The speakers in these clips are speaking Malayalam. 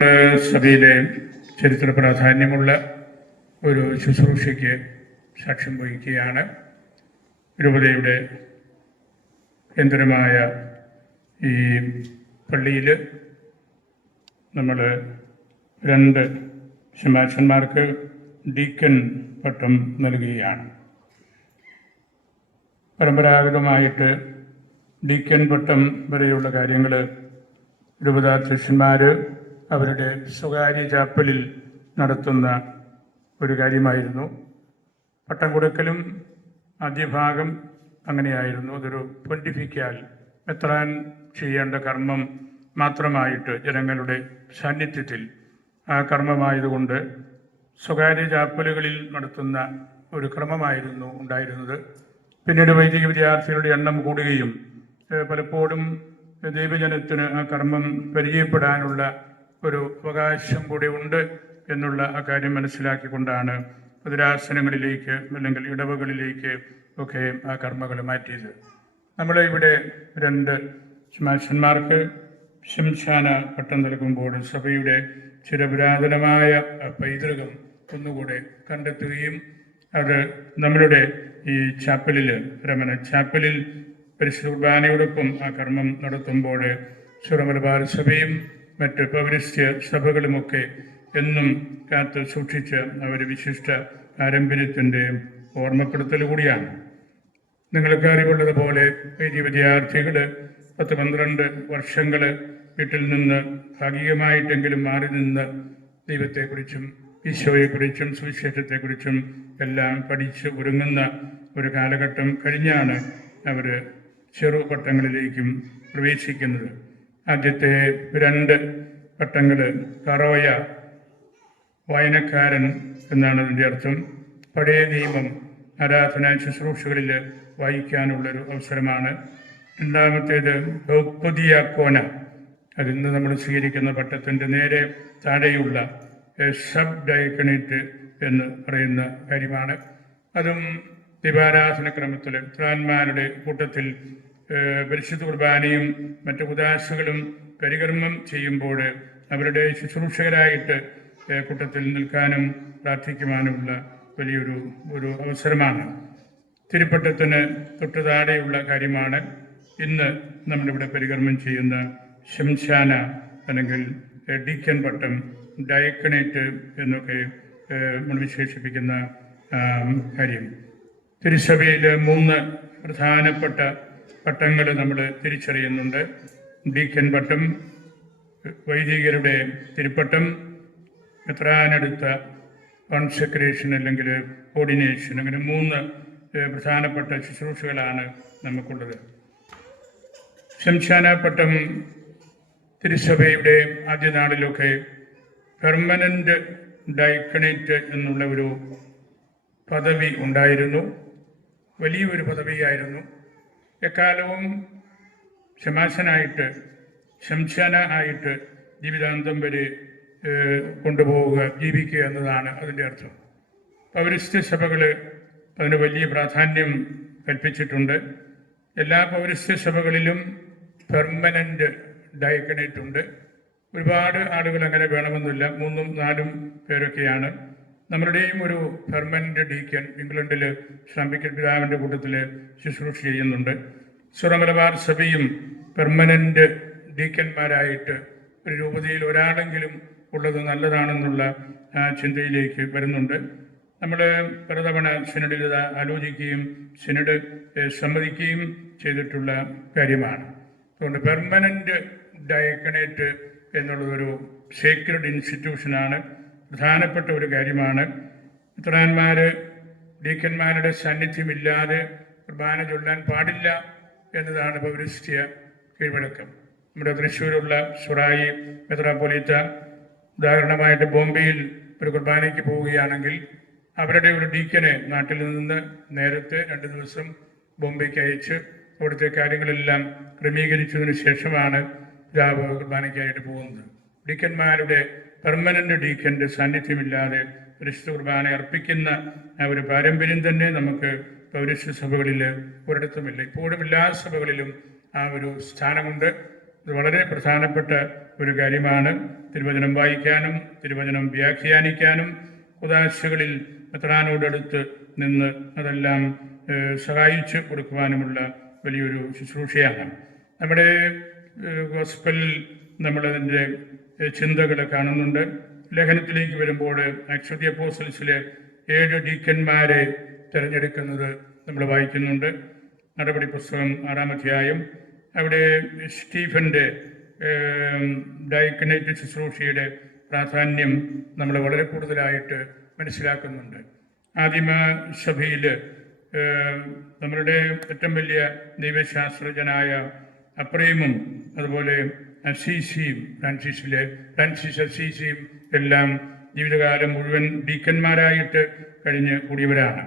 സഭയിലെ ചരിത്ര പ്രാധാന്യമുള്ള ഒരു ശുശ്രൂഷയ്ക്ക് സാക്ഷ്യം വഹിക്കുകയാണ്. രൂപതയുടെ കേന്ദ്രമായ ഈ പള്ളിയിൽ നമ്മൾ രണ്ട് ശമാശന്മാർക്ക് ഡീക്കൻ പട്ടം നൽകുകയാണ്. പരമ്പരാഗതമായിട്ട് ഡീക്കൻ പട്ടം വരെയുള്ള കാര്യങ്ങൾ രൂപതാധ്യക്ഷന്മാർ അവരുടെ സ്വകാര്യ ചാപ്പലിൽ നടത്തുന്ന ഒരു കാര്യമായിരുന്നു. പട്ടം കൊടുക്കലും ആദ്യഭാഗം അങ്ങനെയായിരുന്നു. അതൊരു പൊന്റിഫിക്കാൽ എത്രാൻ ചെയ്യേണ്ട കർമ്മം മാത്രമായിട്ട് ജനങ്ങളുടെ സാന്നിധ്യത്തിൽ ആ കർമ്മമായതുകൊണ്ട് സ്വകാര്യ ചാപ്പലുകളിൽ നടത്തുന്ന ഒരു ക്രമമായിരുന്നു ഉണ്ടായിരുന്നത്. പിന്നീട് വൈദിക വിദ്യാർത്ഥികളുടെ എണ്ണം കൂടുകയും പലപ്പോഴും ദൈവജനത്തിന് ആ കർമ്മം പരിചയപ്പെടാനുള്ള ഒരു അവകാശം കൂടി ഉണ്ട് എന്നുള്ള ആ കാര്യം മനസ്സിലാക്കിക്കൊണ്ടാണ് പൊതുരാസനങ്ങളിലേക്ക് അല്ലെങ്കിൽ ഇടവകളിലേക്ക് ഒക്കെ ആ കർമ്മകൾ മാറ്റിയത്. നമ്മൾ ഇവിടെ രണ്ട് ശമാശന്മാർക്ക് ശംശാന പട്ടം നൽകുമ്പോൾ സഭയുടെ ചില പുരാതനമായ പൈതൃകം ഒന്നുകൂടെ കണ്ടെത്തുകയും അത് നമ്മളുടെ ഈ ചാപ്പലിൽ രമണ ചാപ്പലിൽ പരിശുദ്ധ കുർബാനയോടൊപ്പം ആ കർമ്മം നടത്തുമ്പോൾ സുറമലബാർ സഭയും മറ്റ് പൗരസ്ത്യ സഭകളുമൊക്കെ എന്നും കാത്തു സൂക്ഷിച്ച അവർ വിശിഷ്ട പാരമ്പര്യത്തിന്റെ ഓർമ്മപ്പെടുത്തൽ കൂടിയാണ്. നിങ്ങൾക്ക് അറിവുള്ളതുപോലെ വൈദ്യ വിദ്യാർത്ഥികൾ പത്ത് പന്ത്രണ്ട് വർഷങ്ങൾ വീട്ടിൽ നിന്ന് ഭാഗികമായിട്ടെങ്കിലും മാറി നിന്ന് ദൈവത്തെക്കുറിച്ചും ഈശോയെക്കുറിച്ചും സുവിശേഷത്തെക്കുറിച്ചും എല്ലാം പഠിച്ച് ഒരുങ്ങുന്ന ഒരു കാലഘട്ടം കഴിഞ്ഞാണ് അവർ ചെറു പട്ടങ്ങളിലേക്കും പ്രവേശിക്കുന്നത്. ആദ്യത്തെ രണ്ട് പട്ടങ്ങൾ കറോയ വായനക്കാരൻ എന്നാണ് അതിന്റെ അർത്ഥം. പഴയ നിയമം ആരാധനാ ശുശ്രൂഷകളിൽ വായിക്കാനുള്ളൊരു അവസരമാണ്. രണ്ടാമത്തേത് ബഹുപതിയാക്കോന അത് ഇന്ന് നമ്മൾ സ്വീകരിക്കുന്ന പട്ടത്തിന്റെ നേരെ താഴെയുള്ള സബ് ഡയക്കണേറ്റ് എന്ന് പറയുന്ന കാര്യമാണ്. അതും ദിവാരാധന ക്രമത്തിൽ ത്രാന്മാരുടെ കൂട്ടത്തിൽ പരിശുദ്ധ കുർബാനയും മറ്റു ഉദാസുകളും പരികർമ്മം ചെയ്യുമ്പോൾ അവരുടെ ശുശ്രൂഷകരായിട്ട് കൂട്ടത്തിൽ നിൽക്കാനും പ്രാർത്ഥിക്കുവാനുമുള്ള വലിയൊരു ഒരു അവസരമാണ്. തിരുപ്പട്ടത്തിന് തൊട്ടു താഴെയുള്ള കാര്യമാണ് ഇന്ന് നമ്മളിവിടെ പരികർമ്മം ചെയ്യുന്ന ശംശാന അല്ലെങ്കിൽ ഡിക്കൻ പട്ടം ഡയക്കണേറ്റ് എന്നൊക്കെ നമ്മൾ വിശേഷിപ്പിക്കുന്ന കാര്യം. തിരുസഭയിലെ മൂന്ന് പ്രധാനപ്പെട്ട പട്ടങ്ങൾ നമ്മൾ തിരിച്ചറിയുന്നുണ്ട്. ഡീക്കൻ പട്ടം വൈദികരുടെ തിരുപ്പട്ടം എത്രാനടുത്ത കോൺസെക്രേഷൻ അല്ലെങ്കിൽ ഓർഡിനേഷൻ അങ്ങനെ മൂന്ന് പ്രധാനപ്പെട്ട ശുശ്രൂഷകളാണ് നമുക്കുള്ളത്. ശംശാന പട്ടം തിരുസഭയുടെ ആദ്യ നാളിലൊക്കെ പെർമനന്റ് ഡൈക്കണേറ്റ് എന്നുള്ള ഒരു പദവി ഉണ്ടായിരുന്നു. വലിയൊരു പദവിയായിരുന്നു. എക്കാലവും ശമാശനായിട്ട് ശംശന ആയിട്ട് ജീവിതാന്തം വരെ കൊണ്ടുപോവുക ജീവിക്കുക എന്നതാണ് അതിന്റെ അർത്ഥം. പൗരസ്ത്യ സഭകൾ അതിന് വലിയ പ്രാധാന്യം കൽപ്പിച്ചിട്ടുണ്ട്. എല്ലാ പൗരസ്ത്യ സഭകളിലും പെർമനന്റ് ഡയക്കണേറ്റ് ഉണ്ട് ഒരുപാട് ആളുകൾ അങ്ങനെ വേണമെന്നില്ല. മൂന്നും നാലും പേരൊക്കെയാണ്. നമ്മളുടെയും ഒരു പെർമനന്റ് ഡീക്കൻ ഇംഗ്ലണ്ടിൽ ശ്രാമ്പിക്കൽ പിതാവിന്റെ കൂട്ടത്തിൽ ശുശ്രൂഷ ചെയ്യുന്നുണ്ട്. സുറമലബാർ സഭയും പെർമനന്റ് ഡീക്കന്മാരായിട്ട് ഒരു രൂപതയിൽ ഒരാളെങ്കിലും ഉള്ളത് നല്ലതാണെന്നുള്ള ചിന്തയിലേക്ക് വരുന്നുണ്ട്. നമ്മൾ പലതവണ സിനഡിൽ ഇത് ആലോചിക്കുകയും സിനഡ് സമ്മതിക്കുകയും ചെയ്തിട്ടുള്ള കാര്യമാണ്. അതുകൊണ്ട് പെർമനന്റ് ഡയക്കണേറ്റ് എന്നുള്ളതൊരു സേക്രഡ് ഇൻസ്റ്റിറ്റ്യൂഷനാണ്. പ്രധാനപ്പെട്ട ഒരു കാര്യമാണ്. ഇത്രാന്മാർ ഡീക്കന്മാരുടെ സാന്നിധ്യമില്ലാതെ കുർബാന ചൊല്ലാൻ പാടില്ല എന്നതാണ് പൗരസ്ത്യ കീഴ്വഴക്കം. നമ്മുടെ തൃശ്ശൂരുള്ള സുറായി മെത്രാപ്പൊലീത്ത ഉദാഹരണമായിട്ട് ബോംബെയിൽ ഒരു കുർബാനയ്ക്ക് പോവുകയാണെങ്കിൽ അവരുടെ ഒരു ഡീക്കനെ നാട്ടിൽ നിന്ന് നേരത്തെ രണ്ട് ദിവസം ബോംബെക്ക് അയച്ച് അവിടുത്തെ കാര്യങ്ങളെല്ലാം ക്രമീകരിച്ചതിന് ശേഷമാണ് പിതാവ് കുർബാനയ്ക്കായിട്ട് പോകുന്നത്. ഡീക്കന്മാരുടെ പെർമനന്റ് ഡീക്കന്റെ സാന്നിധ്യമില്ലാതെ പരിശുദ്ധ കുർബാന അർപ്പിക്കുന്ന ആ ഒരു പാരമ്പര്യം തന്നെ നമുക്ക് പൗരസ്യ സഭകളിൽ ഒരിടത്തുമില്ല. ഇപ്പോഴും എല്ലാ സഭകളിലും ആ ഒരു സ്ഥാനമുണ്ട്. ഇത് വളരെ പ്രധാനപ്പെട്ട ഒരു കാര്യമാണ്. തിരുവചനം വായിക്കാനും തിരുവചനം വ്യാഖ്യാനിക്കാനും ഉദാശകളിൽ മെത്രാനോടടുത്ത് നിന്ന് അതെല്ലാം സഹായിച്ചു കൊടുക്കുവാനുമുള്ള വലിയൊരു ശുശ്രൂഷയാണ്. നമ്മുടെ ഏഹ്, ഗോസ്പലിൽ നമ്മളതിന്റെ ചിന്തകൾ കാണുന്നുണ്ട്. ലേഖനത്തിലേക്ക് വരുമ്പോൾ ആക്ച്വലി അപ്പോസൽസിലെ ഏഴ് ഡീക്കന്മാരെ തിരഞ്ഞെടുക്കുന്നത് നമ്മൾ വായിക്കുന്നുണ്ട്. നടപടി പുസ്തകം ആറാം അധ്യായം. അവിടെ സ്റ്റീഫന്റെ ഡയക്കനേറ്റ് ശുശ്രൂഷയുടെ പ്രാധാന്യം നമ്മൾ വളരെ കൂടുതലായിട്ട് മനസ്സിലാക്കുന്നുണ്ട്. ആദിമ സഭയിൽ നമ്മളുടെ ഏറ്റവും വലിയ ദൈവശാസ്ത്രജ്ഞനായ അപ്രേമും അതുപോലെ അസീസിയും ഫ്രാൻസിസിലെ ഫ്രാൻസിസ് അസീസിയും എല്ലാം ജീവിതകാലം മുഴുവൻ ഡീക്കന്മാരായിട്ട് കഴിഞ്ഞ് കൂടിയവരാണ്.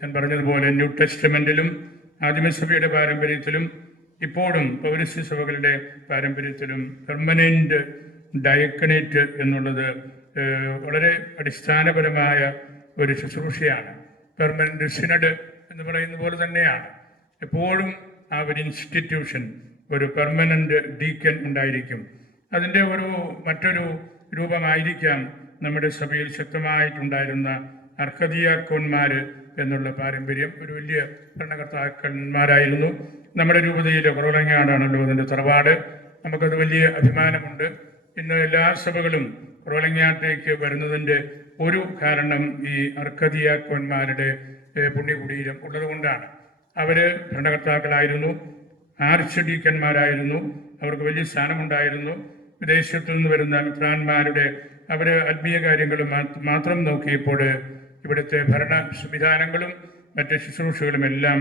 ഞാൻ പറഞ്ഞതുപോലെ ന്യൂ ടെസ്റ്റമെന്റിലും ആദിമസഭയുടെ പാരമ്പര്യത്തിലും ഇപ്പോഴും പൗരസ്യ സഭകളുടെ പാരമ്പര്യത്തിലും പെർമനന്റ് ഡയക്കണേറ്റ് എന്നുള്ളത് വളരെ അടിസ്ഥാനപരമായ ഒരു ശുശ്രൂഷയാണ്. പെർമനന്റ് സിനഡ് എന്ന് പറയുന്ന പോലെ തന്നെയാണ്. എപ്പോഴും ആ ഒരു ഇൻസ്റ്റിറ്റ്യൂഷൻ ഒരു പെർമനന്റ് ഡീക്കൻ ഉണ്ടായിരിക്കും. അതിന്റെ ഒരു മറ്റൊരു രൂപമായിരിക്കാം നമ്മുടെ സഭയിൽ ശക്തമായിട്ടുണ്ടായിരുന്ന അർഹദിയാക്കോന്മാർ എന്നുള്ള പാരമ്പര്യം. ഒരു വലിയ ഭരണകർത്താക്കന്മാരായിരുന്നു. നമ്മുടെ രൂപതയിലെ കുറവലങ്ങാടാണല്ലോ അതിന്റെ തറവാട്. നമുക്കത് വലിയ അഭിമാനമുണ്ട്. ഇന്ന് എല്ലാ സഭകളും കുറവലങ്ങാട്ടേക്ക് വരുന്നതിന്റെ ഒരു കാരണം ഈ അർക്കദിയാക്കോന്മാരുടെ പുണ്യകുടീരം ഉള്ളതുകൊണ്ടാണ്. അവർ ഭരണകർത്താക്കളായിരുന്നു. ആർച്ച് ഡീക്കന്മാരായിരുന്നു അവർക്ക് വലിയ സ്ഥാനമുണ്ടായിരുന്നു. വിദേശത്തു നിന്ന് വരുന്ന മിത്രാന്മാരുടെ അവർ ആത്മീയ കാര്യങ്ങളും മാത്രം നോക്കിയപ്പോൾ ഇവിടുത്തെ ഭരണ സംവിധാനങ്ങളും മറ്റ് ശുശ്രൂഷകളും എല്ലാം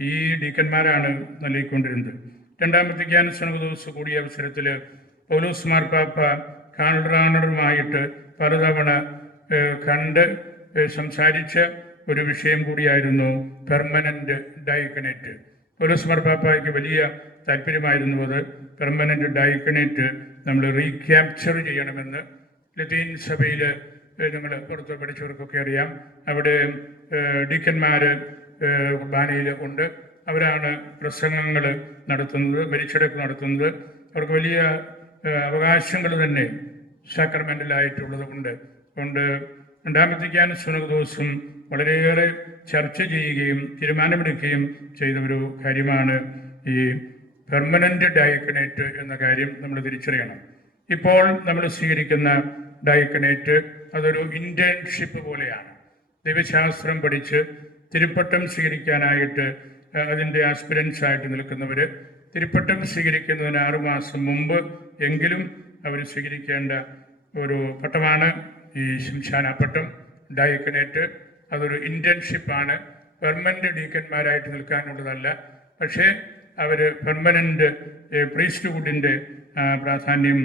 ഈ ഡീക്കന്മാരാണ് നൽകിക്കൊണ്ടിരുന്നത്. രണ്ടാമത്തെ ജ്ഞാനസ്വന ദിവസം കൂടിയ അവസരത്തിൽ പൗലോസ് മാർപ്പാപ്പ കാണറാണറുമായിട്ട് പലതവണ കണ്ട് സംസാരിച്ച ഒരു വിഷയം കൂടിയായിരുന്നു പെർമനന്റ് ഡയക്കനേറ്റ്. പൗലോസ് മാർപ്പാപ്പായ്ക്ക് വലിയ താല്പര്യമായിരുന്നു അത്. പെർമനന്റ് ഡയക്കണേറ്റ് നമ്മൾ റീക്യാപ്ചർ ചെയ്യണമെന്ന് ലത്തീൻ സഭയിൽ നിങ്ങൾ പുറത്ത് പഠിച്ചവർക്കൊക്കെ അറിയാം. അവിടെ ഡീക്കന്മാർ കുർബാനയിൽ ഉണ്ട്. അവരാണ് പ്രസംഗങ്ങൾ നടത്തുന്നത് മരിച്ചടക്ക് നടത്തുന്നത്. അവർക്ക് വലിയ അവകാശങ്ങൾ തന്നെ സാക്രമെന്റലായിട്ടുള്ളത് കൊണ്ട് അതുകൊണ്ട് രണ്ടാമത്തേക്കാനും സുനകദോസും വളരെയേറെ ചർച്ച ചെയ്യുകയും തീരുമാനമെടുക്കുകയും ചെയ്ത ഒരു കാര്യമാണ് ഈ പെർമനന്റ് ഡയക്കണേറ്റ് എന്ന കാര്യം നമ്മൾ തിരിച്ചറിയണം. ഇപ്പോൾ നമ്മൾ സ്വീകരിക്കുന്ന ഡയക്കണേറ്റ് അതൊരു ഇന്റേൺഷിപ്പ് പോലെയാണ്. ദൈവശാസ്ത്രം പഠിച്ച് തിരുപ്പട്ടം സ്വീകരിക്കാനായിട്ട് അതിന്റെ ആസ്പിരൻസ് ആയിട്ട് നിൽക്കുന്നവർ തിരുപ്പട്ടം സ്വീകരിക്കുന്നതിന് ആറുമാസം മുമ്പ് എങ്കിലും അവർ സ്വീകരിക്കേണ്ട ഒരു പട്ടമാണ് ഈ ശിംശാന പട്ടം ഡയക്കനേറ്റ് അതൊരു ഇന്റേൺഷിപ്പാണ് പെർമനന്റ് ഡീക്കന്മാരായിട്ട് നിൽക്കാനുള്ളതല്ല. പക്ഷേ അവർ പെർമനന്റ് പ്രീസ്റ്റ്ഹുഡിന്റെ പ്രാധാന്യം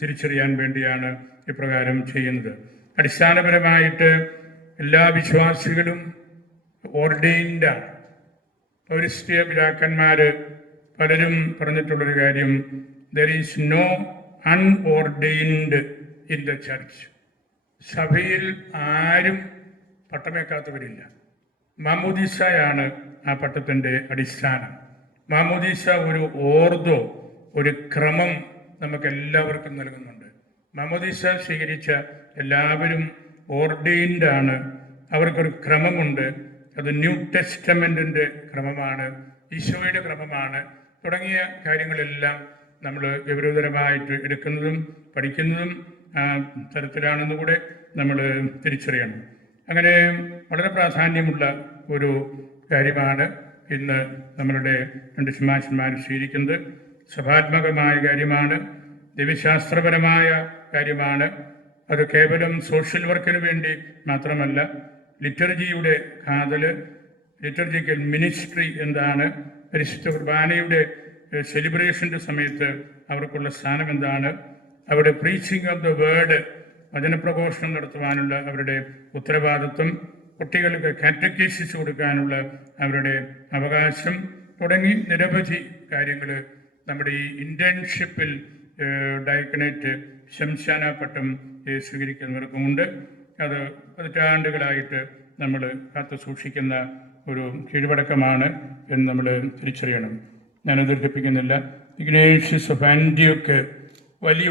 തിരിച്ചറിയാൻ വേണ്ടിയാണ് ഇപ്രകാരം ചെയ്യുന്നത്. അടിസ്ഥാനപരമായിട്ട് എല്ലാ വിശ്വാസികളും ഓർഡെയിൻഡാണ് പൗരസ്ത്യ പിതാക്കന്മാർ പലരും പറഞ്ഞിട്ടുള്ളൊരു കാര്യം there is no unordained in the church സഭയിൽ ആരും പട്ടമേക്കാത്തവരില്ല. മാമോദീസയാണ് ആ പട്ടത്തിന്റെ അടിസ്ഥാനം. മാമോദീസ ഒരു ഓർദോ ഒരു ക്രമം നമുക്ക് എല്ലാവർക്കും നൽകുന്നുണ്ട്. മാമോദീസ സ്വീകരിച്ച എല്ലാവരും ഓർഡെയിൻഡ് ആണ് അവർക്കൊരു ക്രമമുണ്ട്. അത് ന്യൂ ടെസ്റ്റമെന്റിന്റെ ക്രമമാണ് ഈശോയുടെ ക്രമമാണ്. തുടങ്ങിയ കാര്യങ്ങളെല്ലാം നമ്മൾ ഗൗരവതരമായിട്ട് എടുക്കുന്നതും പഠിക്കുന്നതും ആ തരത്തിലാണെന്ന് കൂടെ നമ്മൾ തിരിച്ചറിയണം. അങ്ങനെ വളരെ പ്രാധാന്യമുള്ള ഒരു കാര്യമാണ് ഇന്ന് നമ്മളുടെ രണ്ട് ശുമാശന്മാർ സ്വീകരിക്കുന്നത്. സഭാത്മകമായ കാര്യമാണ് ദിവ്യശാസ്ത്രപരമായ കാര്യമാണ്. അത് കേവലം സോഷ്യൽ വർക്കിന് വേണ്ടി മാത്രമല്ല ലിറ്റർജിയുടെ കാതൽ ലിറ്റർജിക്കൽ മിനിസ്ട്രി എന്താണ് പരിശുദ്ധ കുർബാനയുടെ സെലിബ്രേഷന്റെ സമയത്ത് അവർക്കുള്ള സ്ഥാനം എന്താണ് അവിടെ പ്രീച്ചിങ് ഓഫ് ദ വേർഡ് വചനപ്രഘോഷണം നടത്തുവാനുള്ള അവരുടെ ഉത്തരവാദിത്വം കുട്ടികൾക്ക് കാറ്റഗൈസിസ് കൊടുക്കാനുള്ള അവരുടെ അവകാശം തുടങ്ങി നിരവധി കാര്യങ്ങൾ നമ്മുടെ ഈ ഇന്റേൺഷിപ്പിൽ ഡയക്കനേറ്റ് ശംശാന പട്ടം സ്വീകരിക്കുന്നവർക്കുമുണ്ട്. അത് പതിറ്റാണ്ടുകളായിട്ട് നമ്മൾ കാത്തു സൂക്ഷിക്കുന്ന ഒരു കീഴ്വടക്കമാണ് എന്ന് നമ്മൾ തിരിച്ചറിയണം. ഞാൻ ദീർഘിപ്പിക്കുന്നില്ല ഇഗ്നേഷ്യസ് ഓഫ് ആന്റിയൊക്കെ വലിയ